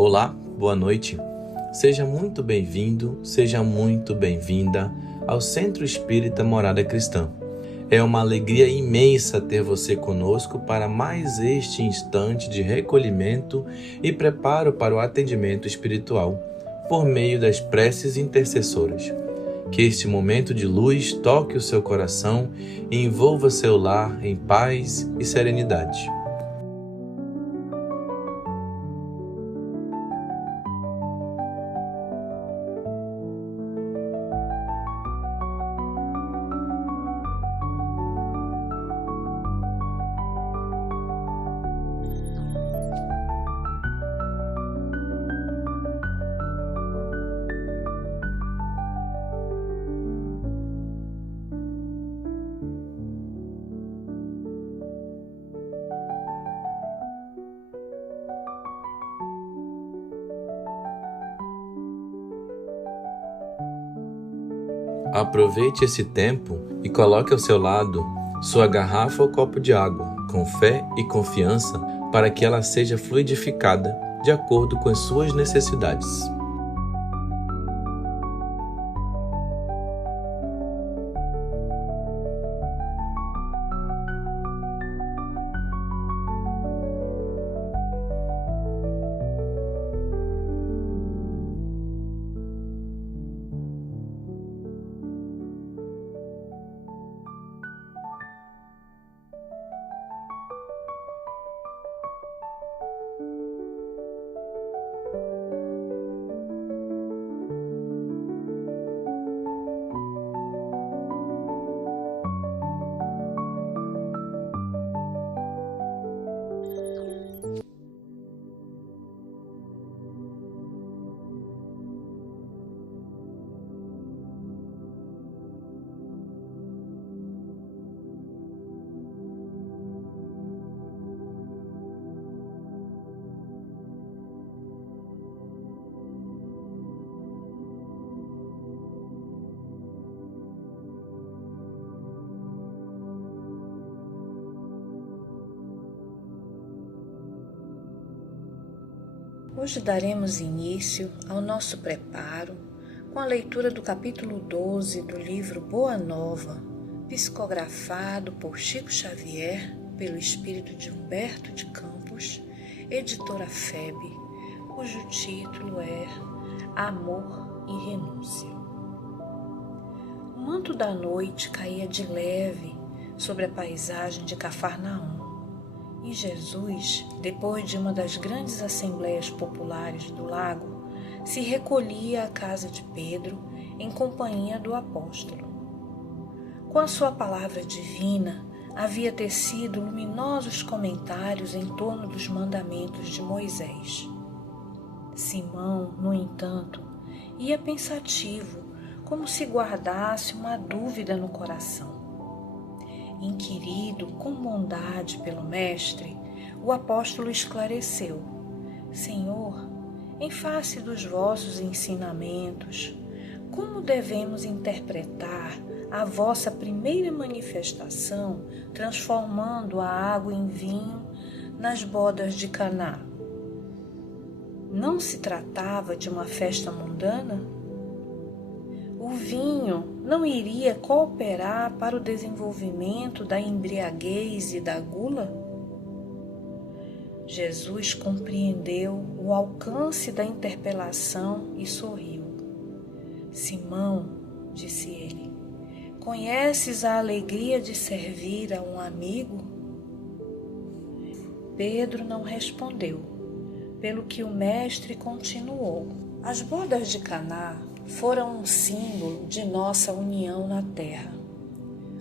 Olá, boa noite. Seja muito bem-vindo, seja muito bem-vinda ao Centro Espírita Morada Cristã. É uma alegria imensa ter você conosco para mais este instante de recolhimento e preparo para o atendimento espiritual, por meio das preces intercessoras. Que este momento de luz toque o seu coração e envolva seu lar em paz e serenidade. Aproveite esse tempo e coloque ao seu lado sua garrafa ou copo de água, com fé e confiança, para que ela seja fluidificada de acordo com as suas necessidades. Hoje daremos início ao nosso preparo com a leitura do capítulo 12 do livro Boa Nova, psicografado por Chico Xavier, pelo espírito de Humberto de Campos, editora FEB, cujo título é Amor e Renúncia. O manto da noite caía de leve sobre a paisagem de Cafarnaum. E Jesus, depois de uma das grandes assembleias populares do lago, se recolhia à casa de Pedro em companhia do apóstolo. Com a sua palavra divina, havia tecido luminosos comentários em torno dos mandamentos de Moisés. Simão, no entanto, ia pensativo, como se guardasse uma dúvida no coração. Inquirido com bondade pelo mestre, o apóstolo esclareceu: Senhor, em face dos vossos ensinamentos, como devemos interpretar a vossa primeira manifestação transformando a água em vinho nas bodas de Caná? Não se tratava de uma festa mundana? O vinho não iria cooperar para o desenvolvimento da embriaguez e da gula? Jesus compreendeu o alcance da interpelação e sorriu. Simão, disse ele, conheces a alegria de servir a um amigo? Pedro não respondeu, pelo que o mestre continuou. As bodas de Caná foram um símbolo de nossa união na terra.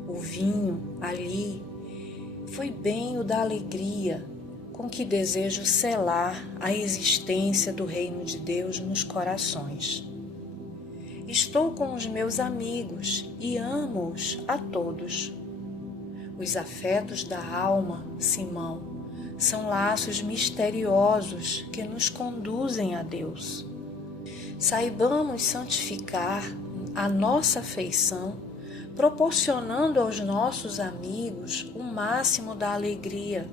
O vinho ali foi bem o da alegria com que desejo selar a existência do reino de Deus nos corações. Estou com os meus amigos e amo-os a todos. Os afetos da alma, Simão, são laços misteriosos que nos conduzem a Deus. Saibamos santificar a nossa afeição, proporcionando aos nossos amigos o máximo da alegria,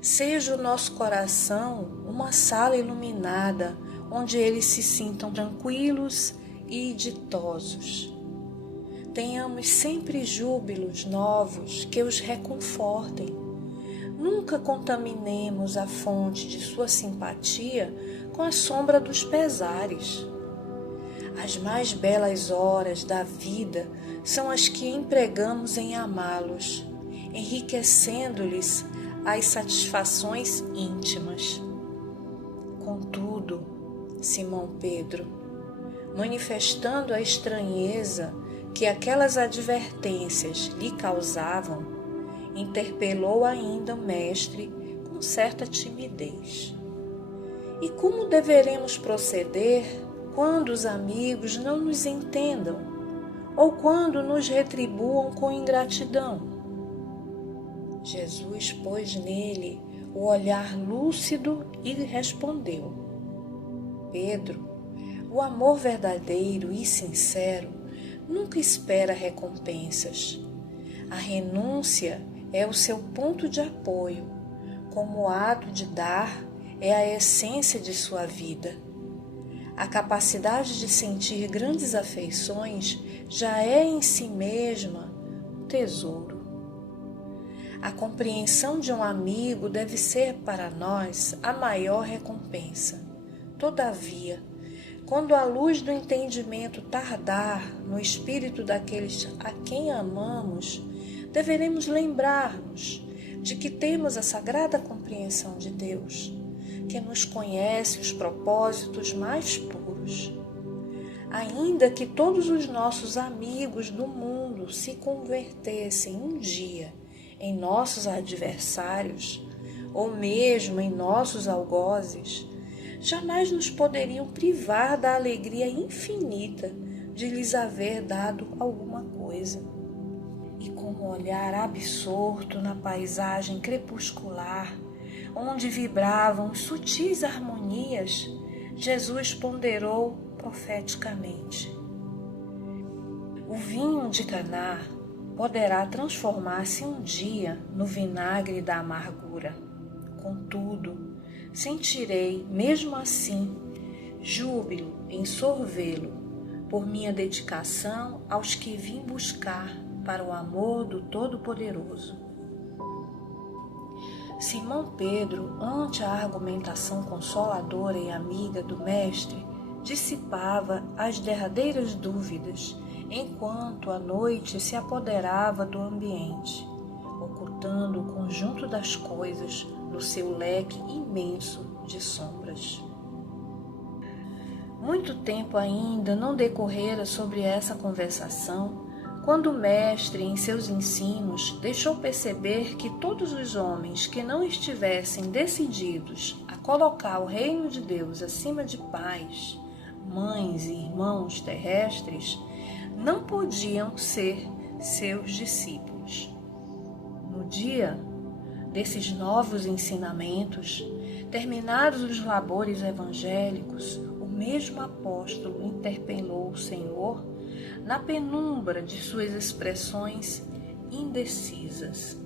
Seja o nosso coração uma sala iluminada, onde eles se sintam tranquilos e ditosos. Tenhamos sempre júbilos novos que os reconfortem. Nunca contaminemos a fonte de sua simpatia com a sombra dos pesares. As mais belas horas da vida são as que empregamos em amá-los, enriquecendo-lhes as satisfações íntimas. Contudo, Simão Pedro, manifestando a estranheza que aquelas advertências lhe causavam, interpelou ainda o mestre com certa timidez. E como deveremos proceder quando os amigos não nos entendam ou quando nos retribuam com ingratidão? Jesus pôs nele o olhar lúcido e respondeu: Pedro, o amor verdadeiro e sincero nunca espera recompensas. A renúncia é o seu ponto de apoio, como o ato de dar é a essência de sua vida. A capacidade de sentir grandes afeições já é em si mesma um tesouro. A compreensão de um amigo deve ser para nós a maior recompensa. Todavia, quando a luz do entendimento tardar no espírito daqueles a quem amamos, deveremos lembrar-nos de que temos a sagrada compreensão de Deus, que nos conhece os propósitos mais puros. Ainda que todos os nossos amigos do mundo se convertessem um dia em nossos adversários, ou mesmo em nossos algozes, jamais nos poderiam privar da alegria infinita de lhes haver dado alguma coisa. E com um olhar absorto na paisagem crepuscular, onde vibravam sutis harmonias, Jesus ponderou profeticamente: o vinho de Caná poderá transformar-se um dia no vinagre da amargura. Contudo, sentirei, mesmo assim, júbilo em sorvê-lo, por minha dedicação aos que vim buscar para o amor do Todo-Poderoso. Simão Pedro, ante a argumentação consoladora e amiga do Mestre, dissipava as derradeiras dúvidas, enquanto a noite se apoderava do ambiente, ocultando o conjunto das coisas no seu leque imenso de sombras. Muito tempo ainda não decorrera sobre essa conversação, quando o Mestre, em seus ensinos, deixou perceber que todos os homens que não estivessem decididos a colocar o reino de Deus acima de pais, mães e irmãos terrestres, não podiam ser seus discípulos. No dia desses novos ensinamentos, terminados os labores evangélicos, o mesmo apóstolo interpelou o Senhor na penumbra de suas expressões indecisas.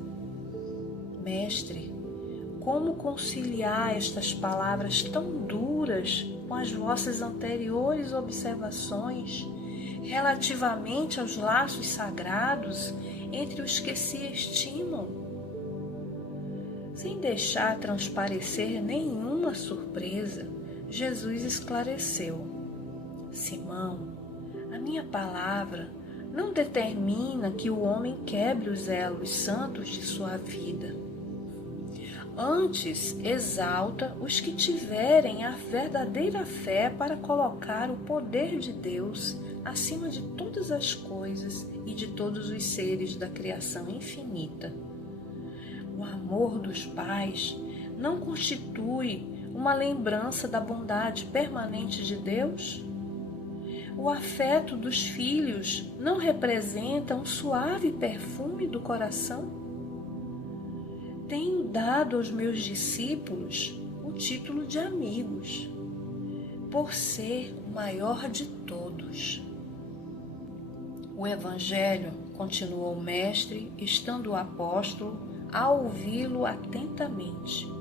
Mestre, como conciliar estas palavras tão duras com as vossas anteriores observações relativamente aos laços sagrados entre os que se estimam? Sem deixar transparecer nenhuma surpresa, Jesus esclareceu: Simão, a minha palavra não determina que o homem quebre os elos santos de sua vida. Antes, exalta os que tiverem a verdadeira fé para colocar o poder de Deus acima de todas as coisas e de todos os seres da criação infinita. O amor dos pais não constitui uma lembrança da bondade permanente de Deus? O afeto dos filhos não representa um suave perfume do coração? Tenho dado aos meus discípulos o título de amigos, por ser o maior de todos. O Evangelho, continuou o Mestre, estando o apóstolo a ouvi-lo atentamente.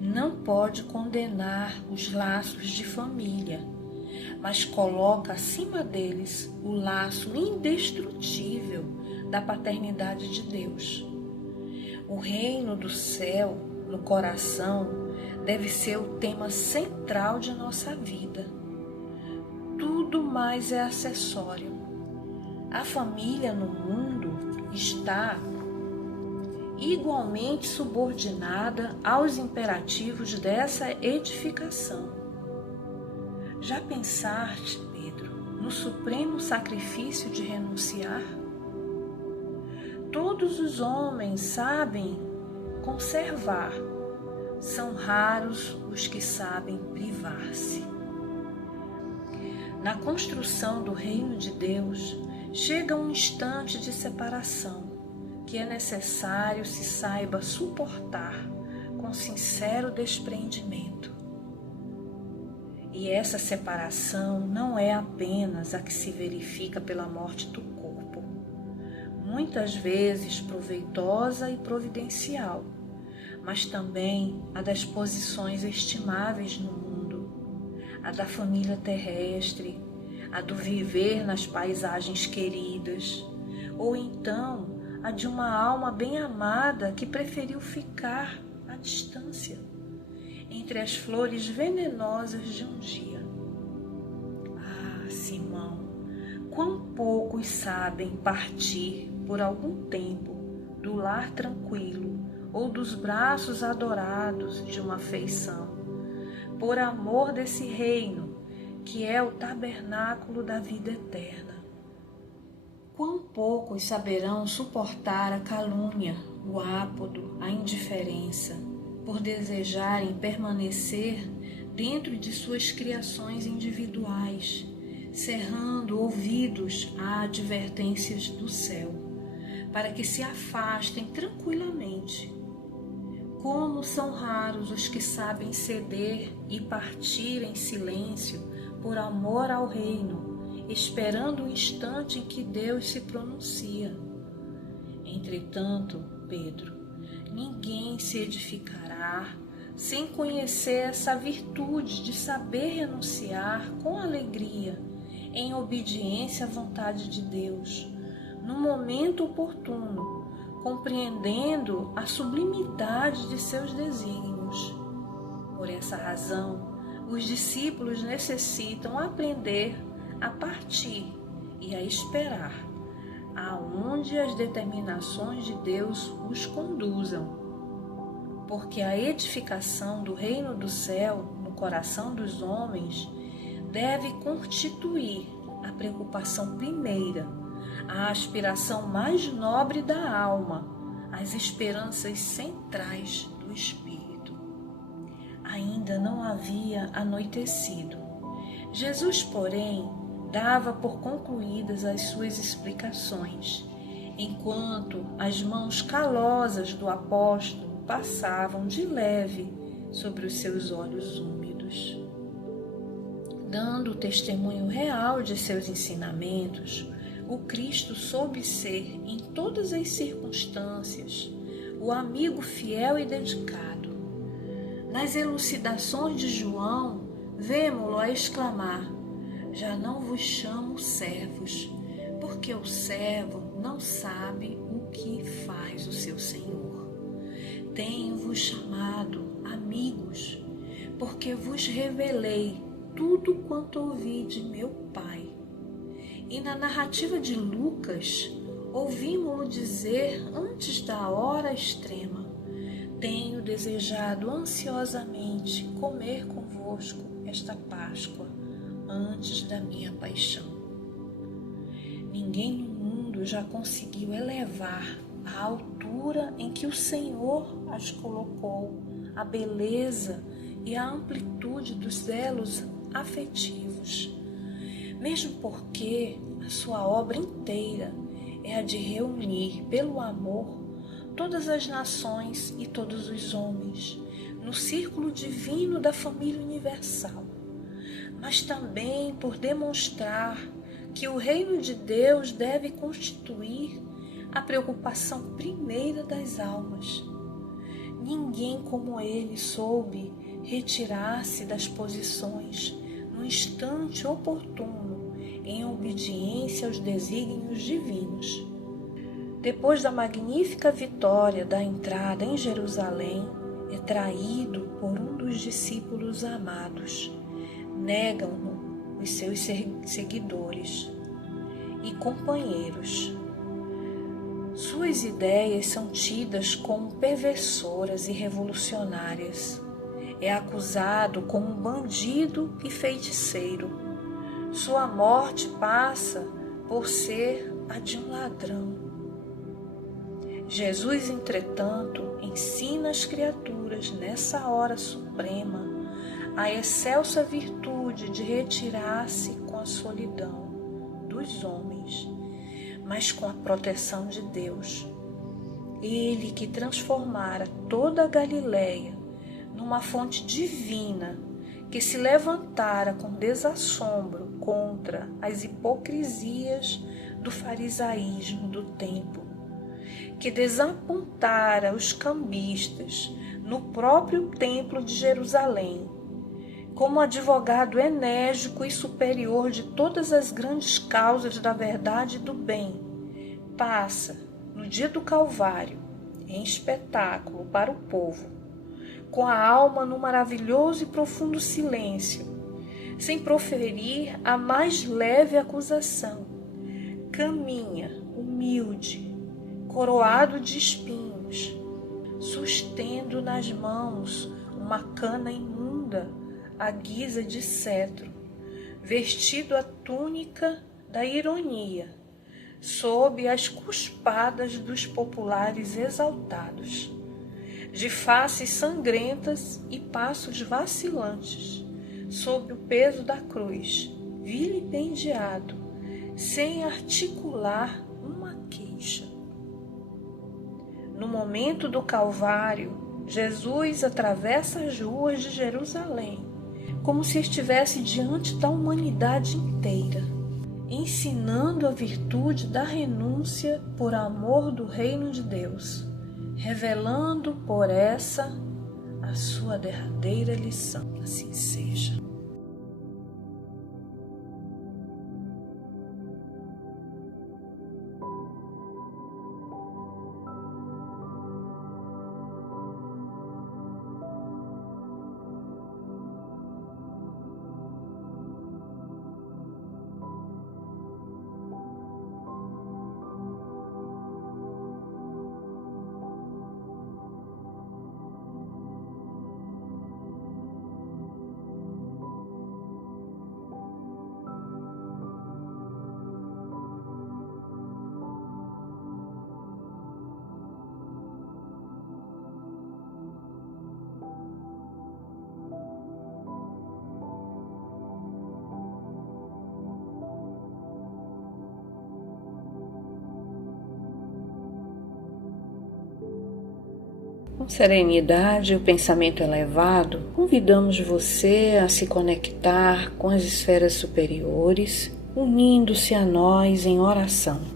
Não pode condenar os laços de família, mas coloca acima deles o laço indestrutível da paternidade de Deus. O reino do céu no coração deve ser o tema central de nossa vida. Tudo mais é acessório. A família no mundo está igualmente subordinada aos imperativos dessa edificação. Já pensaste, Pedro, no supremo sacrifício de renunciar? Todos os homens sabem conservar, são raros os que sabem privar-se. Na construção do reino de Deus, chega um instante de separação, que é necessário se saiba suportar com sincero desprendimento. E essa separação não é apenas a que se verifica pela morte do corpo, muitas vezes proveitosa e providencial, mas também a das posições estimáveis no mundo, a da família terrestre, a do viver nas paisagens queridas, ou então a de uma alma bem amada que preferiu ficar à distância, entre as flores venenosas de um dia. Ah, Simão, quão poucos sabem partir por algum tempo do lar tranquilo ou dos braços adorados de uma afeição, por amor desse reino que é o tabernáculo da vida eterna. Quão poucos saberão suportar a calúnia, o ápodo, a indiferença, por desejarem permanecer dentro de suas criações individuais, cerrando ouvidos a advertências do céu, para que se afastem tranquilamente. Como são raros os que sabem ceder e partir em silêncio por amor ao reino, esperando o instante em que Deus se pronuncia. Entretanto, Pedro, ninguém se edificará sem conhecer essa virtude de saber renunciar com alegria, em obediência à vontade de Deus, no momento oportuno, compreendendo a sublimidade de seus desígnios. Por essa razão, os discípulos necessitam aprender a partir e a esperar, aonde as determinações de Deus os conduzam, porque a edificação do reino do céu no coração dos homens deve constituir a preocupação primeira, a aspiração mais nobre da alma, as esperanças centrais do espírito. Ainda não havia anoitecido. Jesus, porém, dava por concluídas as suas explicações, enquanto as mãos calosas do apóstolo passavam de leve sobre os seus olhos úmidos. Dando o testemunho real de seus ensinamentos, o Cristo soube ser, em todas as circunstâncias, o amigo fiel e dedicado. Nas elucidações de João, vemo-lo a exclamar: já não vos chamo servos, porque o servo não sabe o que faz o seu senhor. Tenho-vos chamado amigos, porque vos revelei tudo quanto ouvi de meu Pai. E na narrativa de Lucas, ouvimos-lo dizer antes da hora extrema: tenho desejado ansiosamente comer convosco esta Páscoa, antes da minha paixão. Ninguém no mundo já conseguiu elevar a altura em que o Senhor as colocou, a beleza e a amplitude dos elos afetivos, mesmo porque a sua obra inteira é a de reunir pelo amor todas as nações e todos os homens no círculo divino da família universal, mas também por demonstrar que o reino de Deus deve constituir a preocupação primeira das almas. Ninguém como ele soube retirar-se das posições no instante oportuno, em obediência aos desígnios divinos. Depois da magnífica vitória da entrada em Jerusalém, é traído por um dos discípulos amados. Negam-no os seus seguidores e companheiros. Suas ideias são tidas como perversoras e revolucionárias. É acusado como um bandido e feiticeiro. Sua morte passa por ser a de um ladrão. Jesus, entretanto, ensina às criaturas, nessa hora suprema, a excelsa virtude de retirar-se com a solidão dos homens, mas com a proteção de Deus. Ele que transformara toda a Galileia numa fonte divina, que se levantara com desassombro contra as hipocrisias do farisaísmo do tempo, que desapontara os cambistas no próprio templo de Jerusalém, como advogado enérgico e superior de todas as grandes causas da verdade e do bem, passa, no dia do Calvário, em espetáculo para o povo, com a alma no maravilhoso e profundo silêncio, sem proferir a mais leve acusação, caminha, humilde, coroado de espinhos, sustendo nas mãos uma cana imunda à guisa de cetro, vestido a túnica da ironia, sob as cuspadas dos populares exaltados, de faces sangrentas e passos vacilantes, sob o peso da cruz, vilipendiado, sem articular uma queixa. No momento do Calvário, Jesus atravessa as ruas de Jerusalém, como se estivesse diante da humanidade inteira, ensinando a virtude da renúncia por amor do reino de Deus, revelando por essa a sua derradeira lição. Assim seja. Com serenidade e o pensamento elevado, convidamos você a se conectar com as esferas superiores, unindo-se a nós em oração.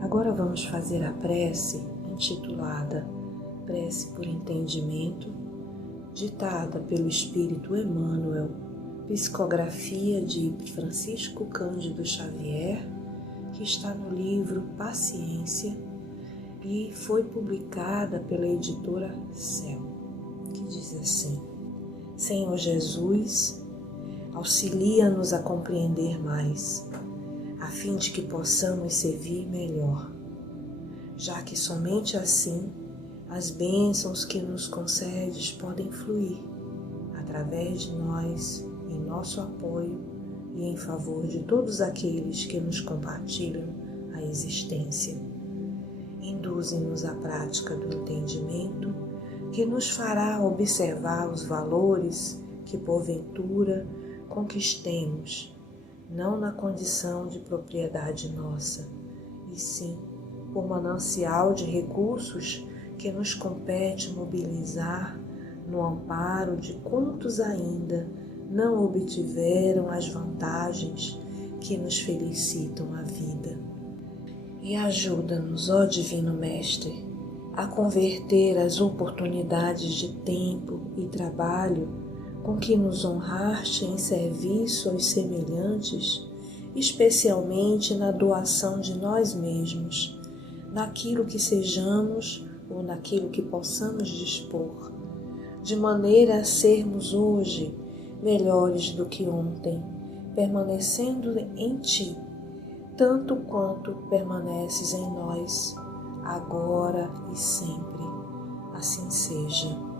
Agora vamos fazer a prece intitulada Prece por Entendimento, ditada pelo Espírito Emmanuel, psicografia de Francisco Cândido Xavier, que está no livro Paciência e foi publicada pela editora Céu, que diz assim: Senhor Jesus, auxilia-nos a compreender mais, a fim de que possamos servir melhor, já que somente assim as bênçãos que nos concedes podem fluir através de nós, em nosso apoio e em favor de todos aqueles que nos compartilham a existência. Induze-nos à prática do entendimento, que nos fará observar os valores que porventura conquistemos, não na condição de propriedade nossa, e sim por manancial de recursos que nos compete mobilizar no amparo de quantos ainda não obtiveram as vantagens que nos felicitam a vida. E ajuda-nos, ó Divino Mestre, a converter as oportunidades de tempo e trabalho com que nos honraste em serviço aos semelhantes, especialmente na doação de nós mesmos, naquilo que sejamos ou naquilo que possamos dispor, de maneira a sermos hoje melhores do que ontem, permanecendo em Ti, tanto quanto permaneces em nós, agora e sempre. Assim seja.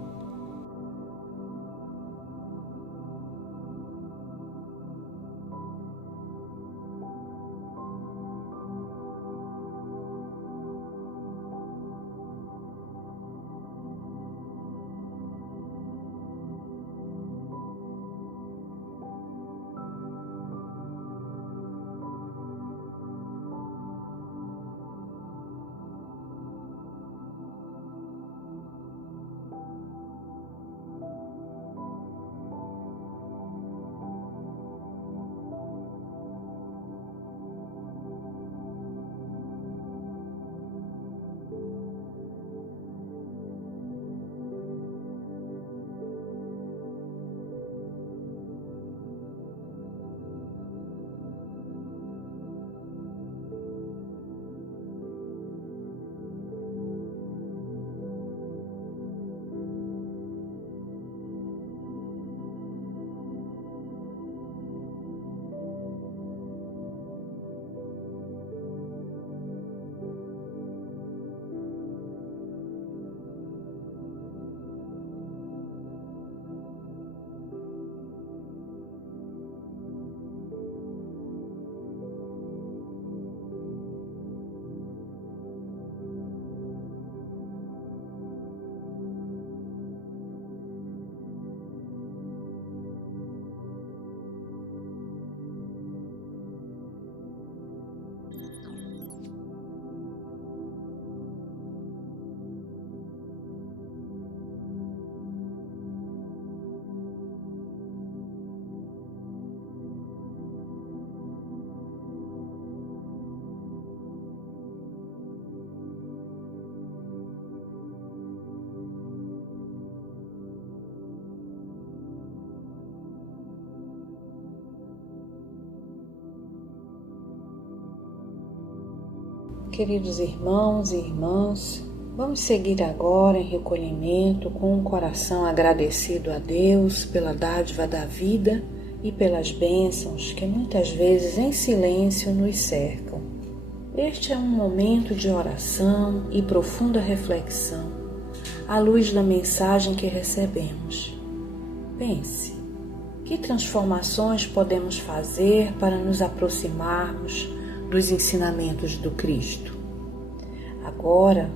Queridos irmãos e irmãs, vamos seguir agora em recolhimento com um coração agradecido a Deus pela dádiva da vida e pelas bênçãos que muitas vezes em silêncio nos cercam. Este é um momento de oração e profunda reflexão, à luz da mensagem que recebemos. Pense, que transformações podemos fazer para nos aproximarmos dos ensinamentos do Cristo? Agora,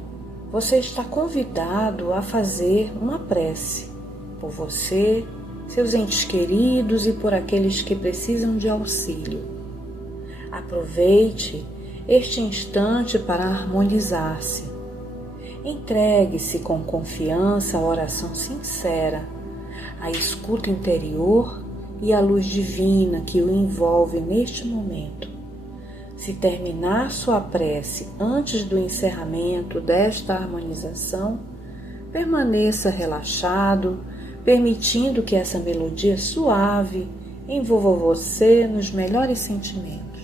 você está convidado a fazer uma prece por você, seus entes queridos e por aqueles que precisam de auxílio. Aproveite este instante para harmonizar-se. Entregue-se com confiança à oração sincera, à escuta interior e à luz divina que o envolve neste momento. Se terminar sua prece antes do encerramento desta harmonização, permaneça relaxado, permitindo que essa melodia suave envolva você nos melhores sentimentos.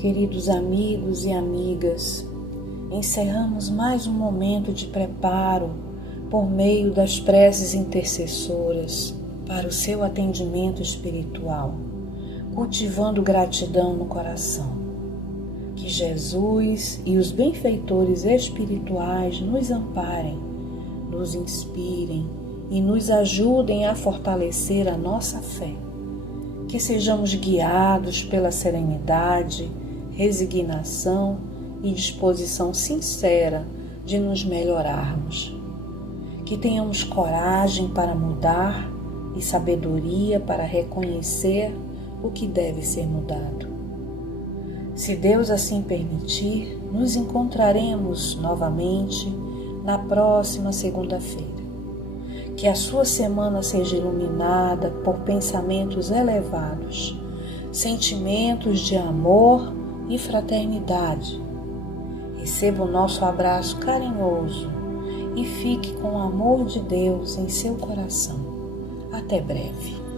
Queridos amigos e amigas, encerramos mais um momento de preparo por meio das preces intercessoras para o seu atendimento espiritual, cultivando gratidão no coração. Que Jesus e os benfeitores espirituais nos amparem, nos inspirem e nos ajudem a fortalecer a nossa fé. Que sejamos guiados pela serenidade, resignação e disposição sincera de nos melhorarmos. Que tenhamos coragem para mudar e sabedoria para reconhecer o que deve ser mudado. Se Deus assim permitir, nos encontraremos novamente na próxima segunda-feira. Que a sua semana seja iluminada por pensamentos elevados, sentimentos de amor e fraternidade. Receba o nosso abraço carinhoso e fique com o amor de Deus em seu coração. Até breve.